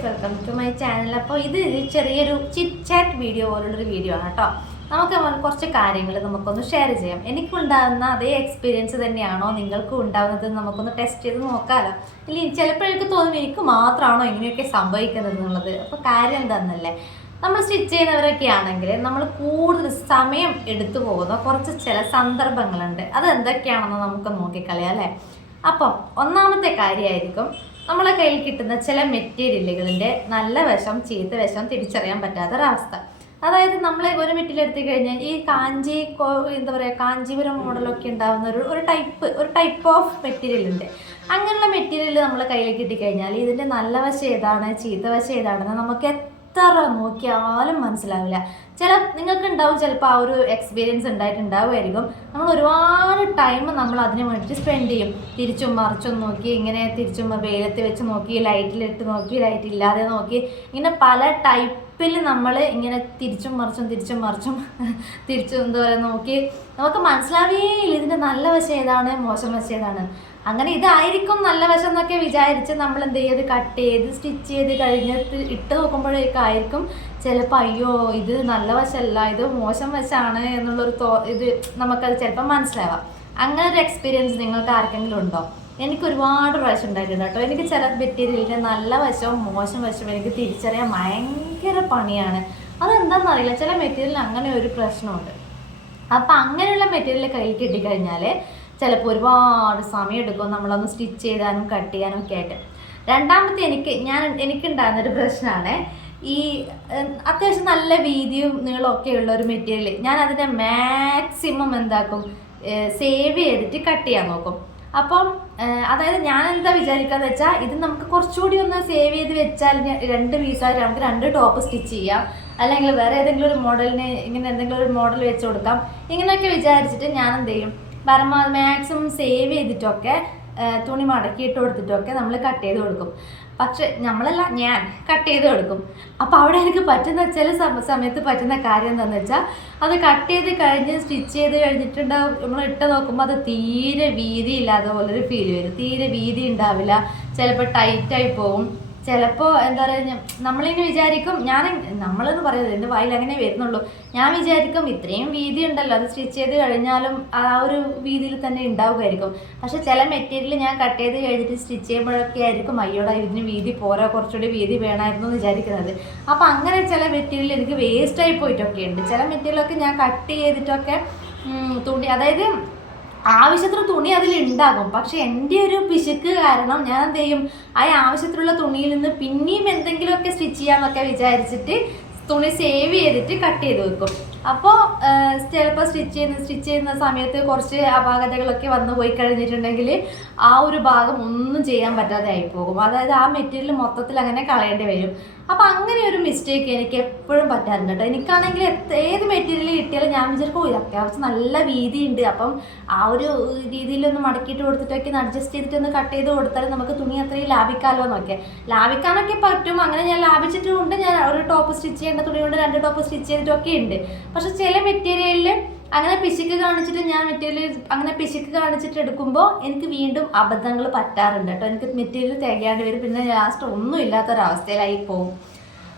Guys, welcome to my channel. അപ്പോൾ ഇത് ചെറിയൊരു ചിറ്റ് ചാറ്റ് വീഡിയോ പോലുള്ളൊരു വീഡിയോ ആണ് കേട്ടോ. നമുക്ക് കുറച്ച് കാര്യങ്ങൾ നമുക്കൊന്ന് ഷെയർ ചെയ്യാം. എനിക്കുണ്ടാകുന്ന അതേ എക്സ്പീരിയൻസ് തന്നെയാണോ നിങ്ങൾക്കും ഉണ്ടാകുന്നത് നമുക്കൊന്ന് ടെസ്റ്റ് ചെയ്ത് നോക്കാമല്ലോ. ഇല്ല, ചിലപ്പോൾ എനിക്ക് തോന്നും എനിക്ക് മാത്രമാണോ ഇങ്ങനെയൊക്കെ സംഭവിക്കുന്നത് എന്നുള്ളത്. അപ്പോൾ കാര്യം എന്താണെന്നല്ലേ, നമ്മൾ സ്റ്റിച്ച് ചെയ്യുന്നവരൊക്കെ ആണെങ്കിൽ നമ്മൾ കൂടുതൽ സമയം എടുത്തു പോകുന്ന കുറച്ച് ചില സന്ദർഭങ്ങളുണ്ട്. അത് എന്തൊക്കെയാണെന്ന് നമുക്ക് നോക്കിക്കളയാം അല്ലേ. അപ്പം ഒന്നാമത്തെ കാര്യമായിരിക്കും നമ്മളെ കയ്യിൽ കിട്ടുന്ന ചില മെറ്റീരിയലുകളിൻ്റെ നല്ല വശം ചീത്ത വശം തിരിച്ചറിയാൻ പറ്റാത്തൊരവസ്ഥ. അതായത് നമ്മൾ ഒരു മെറ്റീരിയൽ എടുത്തു കഴിഞ്ഞാൽ ഈ എന്താ പറയുക, കാഞ്ചീപുരം മോഡലൊക്കെ ഉണ്ടാകുന്ന ഒരു ടൈപ്പ് ഓഫ് മെറ്റീരിയൽ ഉണ്ട്. അങ്ങനെയുള്ള മെറ്റീരിയൽ നമ്മളെ കയ്യിൽ കിട്ടിക്കഴിഞ്ഞാൽ ഇതിൻ്റെ നല്ല വശം ഏതാണ് ചീത്ത വശം ഏതാണെന്ന് നമുക്ക് എത്ര നോക്കിയാലും മനസ്സിലാവില്ല. നിങ്ങൾക്ക് ഉണ്ടാവും ചിലപ്പോൾ ആ ഒരു എക്സ്പീരിയൻസ് ഉണ്ടായിട്ടുണ്ടാവുമായിരിക്കും. നമ്മൾ ഒരുപാട് ടൈം നമ്മൾ അതിന് വേണ്ടിയിട്ട് സ്പെൻഡ് ചെയ്യും. തിരിച്ചും മറിച്ചും നോക്കി, ഇങ്ങനെ തിരിച്ചും വെയിലത്ത് വെച്ച് നോക്കി, ലൈറ്റിലിട്ട് നോക്കി, ലൈറ്റ് ഇല്ലാതെ നോക്കി, ഇങ്ങനെ പല ടൈപ്പിൽ നമ്മൾ ഇങ്ങനെ തിരിച്ചും മറിച്ചും എന്താ പറയുക നോക്കി നമുക്ക് മനസ്സിലാവേയില്ല ഇതിൻ്റെ നല്ല വശം ഏതാണ് മോശം വശം ഏതാണ്. അങ്ങനെ ഇതായിരിക്കും നല്ല വശം എന്നൊക്കെ വിചാരിച്ച് നമ്മൾ എന്ത് ചെയ്ത് കട്ട് ചെയ്ത് സ്റ്റിച്ച് ചെയ്ത് കഴിഞ്ഞിട്ട് ഇട്ട് നോക്കുമ്പോഴേക്കായിരിക്കും ചിലപ്പോൾ അയ്യോ ഇത് നല്ല വശമല്ല, ഇത് മോശം വശമാണ് എന്നുള്ളൊരു ഇത് നമുക്കത് ചിലപ്പോൾ മനസ്സിലാവാം. അങ്ങനെ ഒരു എക്സ്പീരിയൻസ് നിങ്ങൾക്ക് ആർക്കെങ്കിലും ഉണ്ടോ? എനിക്ക് ഒരുപാട് പ്രാവശ്യം ഉണ്ടായിട്ടുണ്ട് കേട്ടോ. എനിക്ക് ചില മെറ്റീരിയലിൻ്റെ നല്ല വശവും മോശം വശവും എനിക്ക് തിരിച്ചറിയാൻ ഭയങ്കര പണിയാണ്. അതെന്താണെന്നറിയില്ല, ചില മെറ്റീരിയലിന് അങ്ങനെ ഒരു പ്രശ്നമുണ്ട്. അപ്പം അങ്ങനെയുള്ള മെറ്റീരിയൽ കയ്യിൽ കിട്ടിക്കഴിഞ്ഞാൽ ചിലപ്പോൾ ഒരുപാട് സമയം എടുക്കും നമ്മളൊന്ന് സ്റ്റിച്ച് ചെയ്യാനും കട്ട് ചെയ്യാനും ഒക്കെ ആയിട്ട്. രണ്ടാമത്തെ എനിക്കുണ്ടാകുന്നൊരു പ്രശ്നമാണ് ഈ അത്യാവശ്യം നല്ല വീതിയും നീളമൊക്കെ ഉള്ള ഒരു മെറ്റീരിയൽ ഞാൻ അതിനെ മാക്സിമം എന്താക്കും സേവ് ചെയ്തിട്ട് കട്ട് ചെയ്യാൻ നോക്കും. അപ്പം അതായത് ഞാൻ എന്താ വിചാരിക്കാന്ന് വെച്ചാൽ ഇത് നമുക്ക് കുറച്ചുകൂടി ഒന്ന് സേവ് ചെയ്ത് വെച്ചാൽ 2 പീസായിട്ട് നമുക്ക് 2 ടോപ്പ് സ്റ്റിച്ച് ചെയ്യാം, അല്ലെങ്കിൽ വേറെ ഏതെങ്കിലും ഒരു മോഡലിന് ഇങ്ങനെ എന്തെങ്കിലും ഒരു മോഡൽ വെച്ച് കൊടുക്കാം. ഇങ്ങനെയൊക്കെ വിചാരിച്ചിട്ട് ഞാൻ എന്ത് ചെയ്യും, പരമാവധി മാക്സിമം സേവ് ചെയ്തിട്ടൊക്കെ തുണി മടക്കിയിട്ട് കൊടുത്തിട്ടൊക്കെ നമ്മൾ കട്ട് ചെയ്ത് കൊടുക്കും. പക്ഷെ ഞാൻ കട്ട് ചെയ്ത് കൊടുക്കും. അപ്പോൾ അവിടെ എനിക്ക് പറ്റുന്ന ചില സമയത്ത് പറ്റുന്ന കാര്യം എന്താണെന്ന് വെച്ചാൽ അത് കട്ട് ചെയ്ത് കഴിഞ്ഞ് സ്റ്റിച്ച് ചെയ്ത് കഴിഞ്ഞിട്ടുണ്ടാവും നമ്മൾ ഇട്ട് നോക്കുമ്പോൾ അത് തീരെ വീതി ഇല്ലാതെ പോലൊരു ഫീൽ വരും. തീരെ വീതി ഉണ്ടാവില്ല, ചിലപ്പോൾ ടൈറ്റായി പോകും. ചിലപ്പോൾ എന്താ പറയുക, നമ്മളിങ്ങനെ വിചാരിക്കും, നമ്മളെന്ന് പറയുന്നത് എൻ്റെ വായിൽ അങ്ങനെ വരുന്നുള്ളൂ, ഞാൻ വിചാരിക്കും ഇത്രയും വീതി ഉണ്ടല്ലോ അത് സ്റ്റിച്ച് ചെയ്ത് കഴിഞ്ഞാലും ആ ഒരു വീതിയിൽ തന്നെ ഉണ്ടാവുമായിരിക്കും. പക്ഷെ ചില മെറ്റീരിയൽ ഞാൻ കട്ട് ചെയ്ത് കഴിഞ്ഞിട്ട് സ്റ്റിച്ച് ചെയ്യുമ്പോഴൊക്കെ ആയിരിക്കും അയ്യോടാ ഇതിന് വീതി പോരാ, കുറച്ചുകൂടി വീതി വേണമായിരുന്നു എന്ന് വിചാരിക്കുന്നത്. അപ്പോൾ അങ്ങനെ ചില മെറ്റീരിയൽ എനിക്ക് വേസ്റ്റായി പോയിട്ടൊക്കെ ഉണ്ട്. ചില മെറ്റീരിയലൊക്കെ ഞാൻ കട്ട് ചെയ്തിട്ടൊക്കെ തുണി, അതായത് ആവശ്യത്തിന് തുണി അതിലുണ്ടാകും, പക്ഷെ എൻ്റെ ഒരു പിശുക്ക് കാരണം ഞാൻ എന്ത് ചെയ്യും, ആ ആവശ്യത്തിനുള്ള തുണിയിൽ നിന്ന് പിന്നെയും എന്തെങ്കിലുമൊക്കെ സ്റ്റിച്ച് ചെയ്യാമെന്നൊക്കെ വിചാരിച്ചിട്ട് തുണി സേവ് ചെയ്തിട്ട് കട്ട് ചെയ്ത് വെക്കും. അപ്പോൾ ചിലപ്പോൾ സ്റ്റിച്ച് ചെയ്യുന്ന സമയത്ത് കുറച്ച് അപാകതകളൊക്കെ വന്നു പോയി കഴിഞ്ഞിട്ടുണ്ടെങ്കിൽ ആ ഒരു ഭാഗം ഒന്നും ചെയ്യാൻ പറ്റാതെ ആയിപ്പോകും. അതായത് ആ മെറ്റീരിയൽ മൊത്തത്തിൽ അങ്ങനെ കളയേണ്ടി വരും. അപ്പോൾ അങ്ങനെ ഒരു മിസ്റ്റേക്ക് എനിക്ക് എപ്പോഴും പറ്റാറുണ്ട് കേട്ടോ. എനിക്കാണെങ്കിൽ ഏത് മെറ്റീരിയൽ കിട്ടിയാലും ഞാൻ വിചാരിക്കും ഇത് അത്യാവശ്യം നല്ല വീതിയുണ്ട്, അപ്പം ആ ഒരു രീതിയിലൊന്ന് മടക്കിയിട്ട് കൊടുത്തിട്ടൊക്കെ അഡ്ജസ്റ്റ് ചെയ്തിട്ടൊന്ന് കട്ട് ചെയ്ത് കൊടുത്താൽ നമുക്ക് തുണി അത്രയും ലാഭിക്കാമല്ലോ എന്നൊക്കെ. ലാഭിക്കാനൊക്കെ പറ്റും, അങ്ങനെ ഞാൻ ലാഭിച്ചിട്ടുമുണ്ട്. ഞാൻ ഒരു ടോപ്പ് സ്റ്റിച്ച് ചെയ്യേണ്ട തുണി കൊണ്ട് 2 ടോപ്പ് സ്റ്റിച്ച് ചെയ്തിട്ടൊക്കെ ഉണ്ട്. പക്ഷെ ചില മെറ്റീരിയലിൽ അങ്ങനെ പിശുക്ക് കാണിച്ചിട്ട് അങ്ങനെ പിശുക്ക് കാണിച്ചിട്ട് എടുക്കുമ്പോൾ എനിക്ക് വീണ്ടും അബദ്ധങ്ങൾ പറ്റാറുണ്ട് കേട്ടോ. എനിക്ക് മെറ്റീരിയൽ തികയാണ്ട് വരും, പിന്നെ ലാസ്റ്റ് ഒന്നും ഇല്ലാത്തൊരവസ്ഥയിലായി പോകും.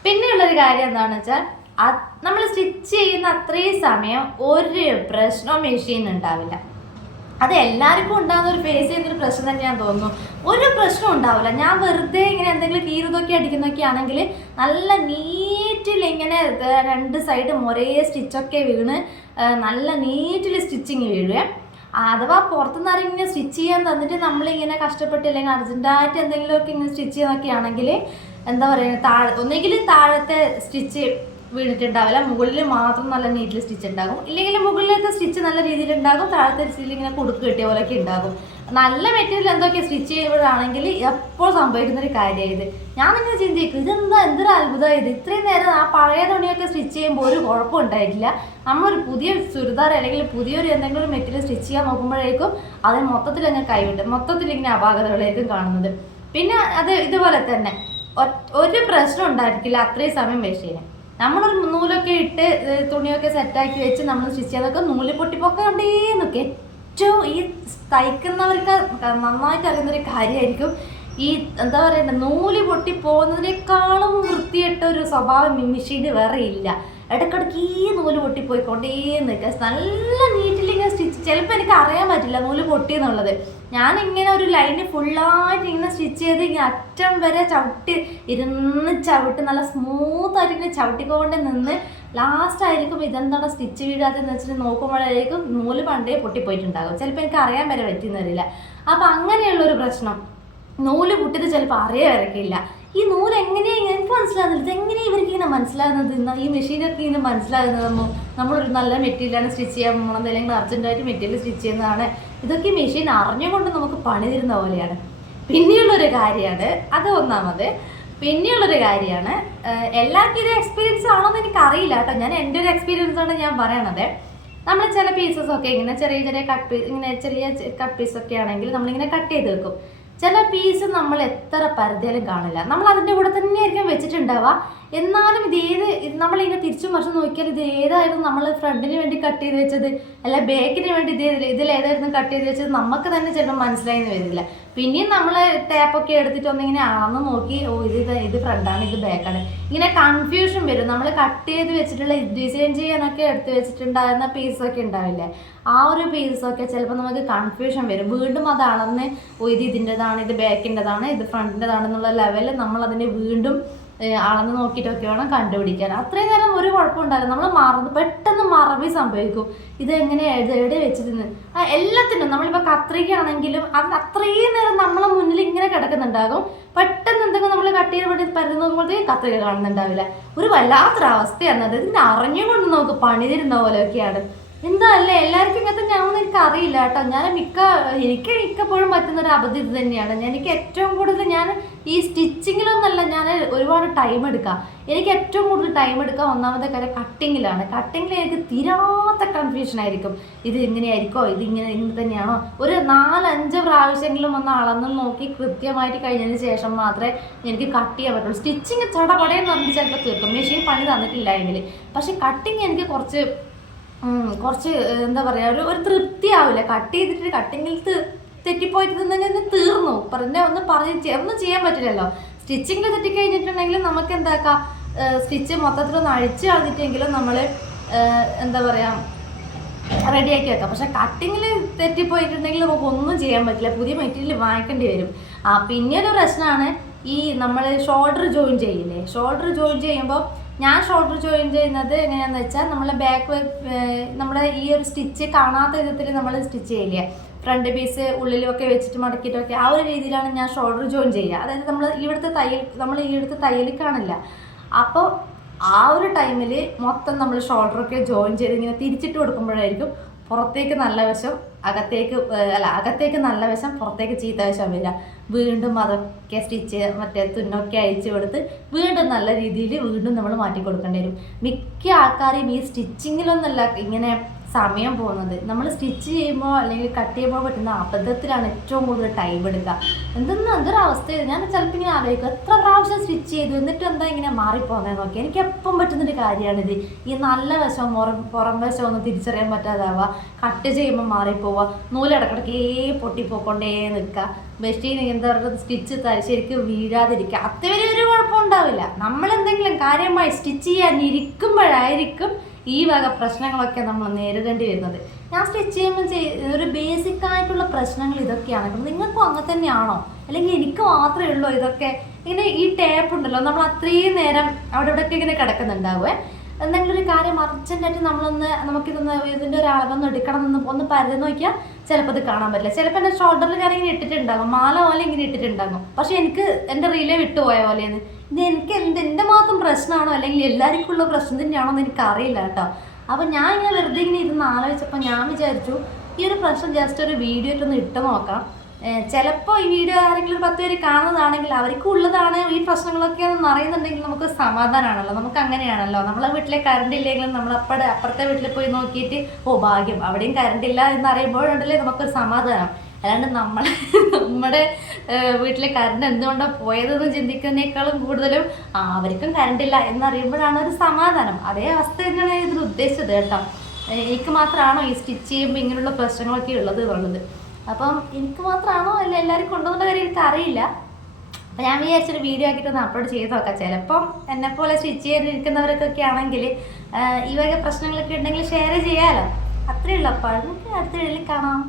പിന്നെയുള്ളൊരു കാര്യം എന്താണെന്ന് വെച്ചാൽ നമ്മൾ സ്റ്റിച്ച് ചെയ്യുന്ന അത്രയും സമയം ഒരു പ്രശ്നവും മെഷീൻ ഉണ്ടാവില്ല. അത് എല്ലാവർക്കും ഉണ്ടാകുന്ന ഒരു ഫേസ് ചെയ്യുന്നൊരു പ്രശ്നം തന്നെയാന്ന് തോന്നുന്നു. ഒരു പ്രശ്നം ഉണ്ടാവില്ല. ഞാൻ വെറുതെ ഇങ്ങനെ എന്തെങ്കിലും കീറുതൊക്കെ അടിക്കുന്നൊക്കെ ആണെങ്കിൽ നല്ല നീറ്റിൽ ഇങ്ങനെ 2 സൈഡും ഒരേ സ്റ്റിച്ചൊക്കെ വീണ് നല്ല നീറ്റിൽ സ്റ്റിച്ചിങ് വീഴുവേ. അഥവാ പുറത്തുനിന്ന് ആരെങ്കിലും സ്റ്റിച്ച് ചെയ്യാൻ തന്നിട്ട് നമ്മളിങ്ങനെ കഷ്ടപ്പെട്ട് അല്ലെങ്കിൽ അർജൻറ്റായിട്ട് എന്തെങ്കിലുമൊക്കെ ഇങ്ങനെ സ്റ്റിച്ച് ചെയ്യുന്നൊക്കെ ആണെങ്കിൽ എന്താ പറയുക, ഒന്നെങ്കിൽ താഴത്തെ സ്റ്റിച്ച് വീണിട്ടുണ്ടാവില്ല, മുകളിൽ മാത്രം നല്ല നീറ്റിൽ സ്റ്റിച്ച് ഉണ്ടാകും, ഇല്ലെങ്കിൽ മുകളിലത്തെ സ്റ്റിച്ച് നല്ല രീതിയിലുണ്ടാകും, താഴത്തെ സ്റ്റിച്ചിൽ ഇങ്ങനെ കുടുക്ക് കിട്ടിയ പോലെയൊക്കെ ഉണ്ടാകും. നല്ല മെറ്റീരിയൽ എന്തൊക്കെ സ്റ്റിച്ച് ചെയ്യുമ്പോഴാണെങ്കിൽ എപ്പോൾ സംഭവിക്കുന്നൊരു കാര്യമായത്. ഞാനിങ്ങനെ ചിന്തിക്കും എന്തൊരു അത്ഭുതമായത്, ഇത്രയും നേരം ആ പഴയ തുണിയൊക്കെ സ്റ്റിച്ച് ചെയ്യുമ്പോൾ ഒരു കുഴപ്പം ഉണ്ടായിട്ടില്ല. നമ്മളൊരു പുതിയ ചുരിദാർ അല്ലെങ്കിൽ പുതിയൊരു എന്തെങ്കിലും ഒരു മെറ്റീരിയൽ സ്റ്റിച്ച് ചെയ്യാൻ നോക്കുമ്പോഴേക്കും അത് മൊത്തത്തിൽ അങ്ങ് കൈവിട്ട് മൊത്തത്തിൽ ഇങ്ങനെ അപാകതകളായിരിക്കും കാണുന്നത്. പിന്നെ അത് ഇതുപോലെ തന്നെ ഒരു പ്രശ്നം ഉണ്ടായിരിക്കില്ല അത്രയും സമയം വേസ്റ്റ് ചെയ്യാൻ. നമ്മളൊരു നൂലൊക്കെ ഇട്ട് തുണിയൊക്കെ സെറ്റാക്കി വെച്ച് നമ്മൾ സ്റ്റിച്ച് ചെയ്യാതൊക്കെ നൂല് പൊട്ടിപ്പൊക്കെ ഏറ്റവും ഈ തയ്ക്കുന്നവർക്ക് നന്നായിട്ട് അറിയുന്നൊരു കാര്യമായിരിക്കും ഈ എന്താ പറയണ്ട, നൂല് പൊട്ടി പോകുന്നതിനേക്കാളും വൃത്തിയിട്ട ഒരു സ്വഭാവം മെഷീന് വേറെ ഇല്ല. ഇടയ്ക്കിടയ്ക്ക് ഈ നൂല് പൊട്ടിപ്പോയിക്കൊണ്ടേ നിൽക്കുക. നല്ല നീറ്റിലിങ്ങനെ സ്റ്റിച്ച്, ചിലപ്പോൾ എനിക്ക് അറിയാൻ പറ്റില്ല നൂല് പൊട്ടി എന്നുള്ളത്. ഞാനിങ്ങനെ ഒരു ലൈന് ഫുള്ളായിട്ട് ഇങ്ങനെ സ്റ്റിച്ച് ചെയ്ത് ഇങ്ങനെ അറ്റം വരെ ചവിട്ടി നല്ല സ്മൂത്തായിട്ട് ഇങ്ങനെ ചവിട്ടിക്കൊണ്ട് നിന്ന് ലാസ്റ്റ് ആയിരിക്കും ഇതെന്താണ് സ്റ്റിച്ച് വീഴാതെന്ന് വെച്ചിട്ട് നോക്കുമ്പോഴായിരിക്കും നൂല് പണ്ടേ പൊട്ടിപ്പോയിട്ടുണ്ടാകും. ചിലപ്പോൾ എനിക്ക് അറിയാൻ വരെ പറ്റുന്നറിയില്ല. അപ്പം അങ്ങനെയുള്ളൊരു പ്രശ്നം, നൂല് പൊട്ടിയത് ചിലപ്പോൾ അറിയാതിരിക്കില്ല. ഈ നൂല് എങ്ങനെയാണ് എനിക്ക് മനസ്സിലാകുന്നില്ല, ഇതെങ്ങനെയാണ് ഇവർക്ക് ഇങ്ങനെ മനസ്സിലാകുന്നത്, ഈ മെഷീനൊക്കെ ഇങ്ങനെ മനസ്സിലാകുന്നത്. നമ്മളൊരു നല്ല മെറ്റീരിയലാണ് സ്റ്റിച്ച് ചെയ്യാൻ പോകുന്നത്, അല്ലെങ്കിൽ അർജൻറ്റായിട്ട് മെറ്റീരിയൽ സ്റ്റിച്ച് ചെയ്യുന്നതാണ്. ഇതൊക്കെ ഈ മെഷീൻ അറിഞ്ഞുകൊണ്ട് നമുക്ക് പണി തരുന്ന പോലെയാണ്. പിന്നെയുള്ളൊരു കാര്യമാണ് അത് ഒന്നാമത്. പിന്നെയുള്ളൊരു കാര്യമാണ്, എല്ലാവർക്കും ഇത് എക്സ്പീരിയൻസ് ആണോ എന്ന് എനിക്കറിയില്ല കേട്ടോ. ഞാൻ എൻ്റെ ഒരു എക്സ്പീരിയൻസാണ് ഞാൻ പറയണത്. നമ്മൾ ചില പീസസൊക്കെ ഇങ്ങനെ ചെറിയ ചെറിയ കട്ട് പീസൊക്കെ ആണെങ്കിൽ നമ്മളിങ്ങനെ കട്ട് ചെയ്ത് വെക്കും. ചില പീസ് നമ്മൾ എത്ര പരതിയാലും കാണില്ല, നമ്മൾ അതിൻ്റെ കൂടെ തന്നെ ആയിരിക്കും വെച്ചിട്ടുണ്ടാവുക. എന്നാലും നമ്മളിങ്ങനെ തിരിച്ചും മറിച്ചും നോക്കിയാൽ ഇത് ഏതായിരുന്നു നമ്മൾ ഫ്രണ്ടിന് വേണ്ടി കട്ട് ചെയ്ത് വെച്ചത്, അല്ല ബാക്കിന് വേണ്ടി ഇതിലേതായിരുന്നു കട്ട് ചെയ്ത് വെച്ചത്, നമുക്ക് തന്നെ ചിലപ്പോൾ മനസ്സിലായെന്ന് വരില്ല. പിന്നെയും നമ്മൾ ടാപ്പൊക്കെ എടുത്തിട്ട് ഒന്നിങ്ങനെ അളന്ന് നോക്കി, ഓ ഇത് ഫ്രണ്ടാണ്, ഇത് ബാക്കാണ്, ഇങ്ങനെ കൺഫ്യൂഷൻ വരും. നമ്മൾ കട്ട് ചെയ്ത് വെച്ചിട്ടുള്ള ഡിസൈൻ ചെയ്യാനൊക്കെ എടുത്ത് വെച്ചിട്ടുണ്ടാകുന്ന പീസൊക്കെ ഉണ്ടാവില്ലേ, ആ ഒരു പീസൊക്കെ ചിലപ്പോൾ നമുക്ക് കൺഫ്യൂഷൻ വരും. വീണ്ടും അത് അളന്ന്, ഓ ഇത് ഇതിൻ്റെതാണ്, ഇത് ബാക്കിൻ്റെതാണ്, ഇത് ഫ്രണ്ടിൻ്റെതാണെന്നുള്ള ലെവലിൽ നമ്മളതിനെ വീണ്ടും അളന്ന് നോക്കിയിട്ടൊക്കെ വേണം കണ്ടുപിടിക്കാൻ. അത്രയും നേരം ഒരു കുഴപ്പമുണ്ടാവില്ല, നമ്മൾ പെട്ടെന്ന് മറവി സംഭവിക്കും. ഇതെങ്ങനെയാണ് എവിടെ വെച്ചിരുന്ന് എല്ലാത്തിനും. നമ്മളിപ്പോൾ കത്രികയാണെങ്കിലും അത് അത്രയും നേരം നമ്മളെ മുന്നിൽ ഇങ്ങനെ കിടക്കുന്നുണ്ടാകും. പെട്ടെന്ന് എന്തെങ്കിലും നമ്മൾ കട്ട് ചെയ്ത് വേണ്ടി പരതി നോക്കുമ്പോഴത്തേക്ക് കത്രിക കാണുന്നുണ്ടാവില്ല. ഒരു വല്ലാത്തൊരവസ്ഥയാണ് അത്. ഇതിന് അറിഞ്ഞുകൊണ്ട് നമുക്ക് പണി തരുന്ന പോലെയൊക്കെയാണ്. എന്താ അല്ലേ, എല്ലാവർക്കും ഇങ്ങനത്തെ ഞാനൊന്നും എനിക്ക് അറിയില്ല കേട്ടോ. എനിക്ക് മിക്കപ്പോഴും പറ്റുന്നൊരു അബദ്ധം ഇത് തന്നെയാണ്. എനിക്ക് ഏറ്റവും കൂടുതൽ ഞാൻ ഈ സ്റ്റിച്ചിങ്ങിലൊന്നല്ല, ഞാൻ ഒരുപാട് ടൈം എടുക്കാം. എനിക്ക് ഏറ്റവും കൂടുതൽ ടൈം എടുക്കുക ഒന്നാമത്തെ കാര്യം കട്ടിങ്ങിലാണ്. കട്ടിങ്ങിൽ എനിക്ക് തീരാത്ത കൺഫ്യൂഷൻ ആയിരിക്കും. ഇത് ഇങ്ങനെയായിരിക്കോ, ഇങ്ങനെ തന്നെയാണോ, ഒരു 4-5 പ്രാവശ്യമെങ്കിലും ഒന്ന് അളന്ന് നോക്കി കൃത്യമായിട്ട് കഴിഞ്ഞതിന് ശേഷം മാത്രമേ എനിക്ക് കട്ട് ചെയ്യാൻ പറ്റുള്ളൂ. സ്റ്റിച്ചിങ് ചടപടയെന്ന് പറഞ്ഞിട്ട് ചിലപ്പോൾ തീർക്കും, മെഷീൻ പണി തന്നിട്ടില്ല എങ്കിൽ. പക്ഷെ കട്ടിങ് എനിക്ക് കുറച്ച് എന്താ പറയുക, ഒരു തൃപ്തി ആവില്ല. കട്ട് ചെയ്തിട്ട് കട്ടിങ്ങിൽ തെറ്റിപ്പോയിട്ടുണ്ടെങ്കിൽ തീർന്നു, ഒന്നും ചെയ്യാൻ പറ്റില്ലല്ലോ. സ്റ്റിച്ചിങ്ങിൽ തെറ്റിക്കഴിഞ്ഞിട്ടുണ്ടെങ്കിൽ നമുക്ക് എന്താക്കാം, സ്റ്റിച്ച് മൊത്തത്തിലൊന്ന് അഴിച്ച് കളഞ്ഞിട്ടെങ്കിലും നമ്മൾ എന്താ പറയുക റെഡിയാക്കി വെക്കാം. പക്ഷെ കട്ടിങ്ങിൽ തെറ്റിപ്പോയിട്ടുണ്ടെങ്കിൽ നമുക്ക് ഒന്നും ചെയ്യാൻ പറ്റില്ല, പുതിയ മെറ്റീരിയൽ വാങ്ങിക്കേണ്ടി വരും. പിന്നെയൊരു പ്രശ്നമാണ് ഈ നമ്മൾ ഷോൾഡർ ജോയിൻ ചെയ്യില്ലേ. ഷോൾഡർ ജോയിൻ ചെയ്യുമ്പോൾ ഞാൻ ഷോൾഡർ ജോയിൻ ചെയ്യുന്നത് എങ്ങനെയാണെന്ന് വെച്ചാൽ, നമ്മളെ നമ്മുടെ ഈ ഒരു സ്റ്റിച്ച് കാണാത്ത വിധത്തിൽ നമ്മൾ സ്റ്റിച്ച് ചെയ്യില്ലേ, ഫ്രണ്ട് പീസ് ഉള്ളിലൊക്കെ വെച്ചിട്ട് മടക്കിയിട്ടൊക്കെ, ആ ഒരു രീതിയിലാണ് ഞാൻ ഷോൾഡർ ജോയിൻ ചെയ്യുക. അതായത് നമ്മൾ ഇവിടുത്തെ തയ്യൽ കാണില്ല. അപ്പോൾ ആ ഒരു ടൈമിൽ മൊത്തം നമ്മൾ ഷോൾഡറൊക്കെ ജോയിൻ ചെയ്ത് ഇങ്ങനെ തിരിച്ചിട്ട് കൊടുക്കുമ്പോഴായിരിക്കും പുറത്തേക്ക് നല്ല വശം അകത്തേക്ക് നല്ല വശം, പുറത്തേക്ക് ചീത്ത വശം വരിക. വീണ്ടും അതൊക്കെ സ്റ്റിച്ച് തുന്നൊക്കെ അഴിച്ചു കൊടുത്ത് വീണ്ടും നല്ല രീതിയിൽ വീണ്ടും നമ്മൾ മാറ്റി കൊടുക്കേണ്ടി വരും. മിക്ക ആൾക്കാരെയും ഈ സ്റ്റിച്ചിങ്ങിലൊന്നല്ല ഇങ്ങനെ സമയം പോകുന്നത്, നമ്മൾ സ്റ്റിച്ച് ചെയ്യുമ്പോൾ അല്ലെങ്കിൽ കട്ട് ചെയ്യുമ്പോൾ പറ്റുന്ന അബദ്ധത്തിലാണ് ഏറ്റവും കൂടുതൽ ടൈം എടുക്കുക. എന്തൊരവസ്ഥയാണ്. ഞാൻ ചിലപ്പോൾ ഇങ്ങനെ ആലോചിക്കും, എത്ര പ്രാവശ്യം സ്റ്റിച്ച് ചെയ്തു എന്നിട്ട് എന്താ ഇങ്ങനെ മാറിപ്പോകുന്നത് നോക്കി. എനിക്ക് എപ്പം പറ്റുന്നൊരു കാര്യമാണിത്. ഈ നല്ല വശം പുറം വശം ഒന്നും തിരിച്ചറിയാൻ പറ്റാതാവുക, കട്ട് ചെയ്യുമ്പോൾ മാറിപ്പോവുക, നൂലിടക്കിടക്കേ പൊട്ടിപ്പോക്കൊണ്ടേ നിൽക്കുക, മെഷീൻ എന്താ പറയുക സ്റ്റിച്ച് ശരിക്കും വീഴാതിരിക്കുക. അതുവരെ ഒരു കുഴപ്പമുണ്ടാവില്ല. നമ്മളെന്തെങ്കിലും കാര്യമായി സ്റ്റിച്ച് ചെയ്യാൻ ഇരിക്കുമ്പോഴായിരിക്കും ഈ വക പ്രശ്നങ്ങളൊക്കെ നമ്മൾ നേരിടേണ്ടി വരുന്നത്. ഞാൻ സ്റ്റിച്ച് ചെയ്യുമ്പോൾ ഒരു ബേസിക്കായിട്ടുള്ള പ്രശ്നങ്ങൾ ഇതൊക്കെയാണ്. നിങ്ങൾക്കും അങ്ങനെ തന്നെയാണോ, അല്ലെങ്കിൽ എനിക്ക് മാത്രമേ ഉള്ളൂ ഇതൊക്കെ? ഇങ്ങനെ ഈ ടേപ്പ് ഉണ്ടല്ലോ, നമ്മൾ അത്രയും നേരം ഇവിടെയൊക്കെ ഇങ്ങനെ കിടക്കുന്നുണ്ടാവുമേ. എന്തെങ്കിലും ഒരു കാര്യം അർജൻറ്റായിട്ട് ഇതിൻ്റെ ഒരു അളവൊന്നും എടുക്കണം ഒന്ന് പരതി നോക്കിയാൽ ചിലപ്പോൾ ഇത് കാണാൻ പറ്റില്ല. ചിലപ്പോൾ എൻ്റെ ഷോൾഡറിൽ ഞാൻ ഇങ്ങനെ ഇട്ടിട്ടുണ്ടാകും, മാല പോലെ ഇങ്ങനെ ഇട്ടിട്ടുണ്ടാകും, പക്ഷെ എനിക്ക് എൻ്റെ റീലേ വിട്ടുപോയ പോലെയാണ്. ഇത് എനിക്ക് എൻ്റെ മാത്രം പ്രശ്നമാണോ അല്ലെങ്കിൽ എല്ലാവർക്കും ഉള്ള പ്രശ്നം തന്നെയാണോ എന്ന് എനിക്കറിയില്ല കേട്ടോ. അപ്പോൾ ഞാൻ ഇങ്ങനെ വെറുതെ ഇങ്ങനെ ഇരുന്ന് ആലോചിച്ചപ്പോൾ ഞാൻ വിചാരിച്ചു ഈ ഒരു പ്രശ്നം ജസ്റ്റ് ഒരു വീഡിയോ ഒന്ന് ഇട്ട് നോക്കാം. ചിലപ്പോൾ ഈ വീഡിയോ ആരെങ്കിലും ഒരു 10 പേര് കാണുന്നതാണെങ്കിൽ അവർക്കും ഉള്ളതാണ് ഈ പ്രശ്നങ്ങളൊക്കെ എന്ന് അറിയുന്നുണ്ടെങ്കിൽ നമുക്ക് സമാധാനമാണല്ലോ. നമുക്ക് അങ്ങനെയാണല്ലോ, നമ്മളെ വീട്ടിലെ കറണ്ട് ഇല്ലെങ്കിലും നമ്മൾ അപ്പുറത്തെ വീട്ടിൽ പോയി നോക്കിയിട്ട് ഓ ഭാഗ്യം അവിടെയും കറണ്ട് ഇല്ല എന്ന് അറിയുമ്പോഴുണ്ടല്ലേ നമുക്കൊരു സമാധാനം. അല്ലാണ്ട് നമ്മുടെ വീട്ടിലെ കറണ്ട് എന്തുകൊണ്ടാണ് പോയതെന്ന് ചിന്തിക്കുന്നതിനേക്കാളും കൂടുതലും അവർക്കും കറണ്ടില്ല എന്നറിയുമ്പോഴാണ് ഒരു സമാധാനം. അതേ അവസ്ഥ തന്നെയാണ് ഇതിൽ ഉദ്ദേശിച്ചത് കേട്ടോ. എനിക്ക് മാത്രമാണോ ഈ സ്റ്റിച്ച് ചെയ്യുമ്പോൾ ഇങ്ങനെയുള്ള പ്രശ്നങ്ങളൊക്കെ ഉള്ളത് എന്നുള്ളത്? അപ്പം എനിക്ക് മാത്രമാണോ അല്ല എല്ലാവർക്കും ഉണ്ടോന്നുള്ള കാര്യം എനിക്ക് അറിയില്ല. അപ്പോൾ ഞാൻ വിചാരിച്ചൊരു വീഡിയോ ആക്കിയിട്ട് ഒന്ന് അപ്ലോഡ് ചെയ്ത് നോക്കാം. ചിലപ്പം എന്നെപ്പോലെ സ്റ്റിച്ച് ചെയ്യാനിരിക്കുന്നവർക്കൊക്കെ ആണെങ്കിൽ ഈ വക പ്രശ്നങ്ങളൊക്കെ ഉണ്ടെങ്കിൽ ഷെയർ ചെയ്യാമല്ലോ. അത്രയേ ഉള്ളൂ. അപ്പോൾ നമുക്ക് അടുത്ത വീഡിയോയിൽ കാണാം.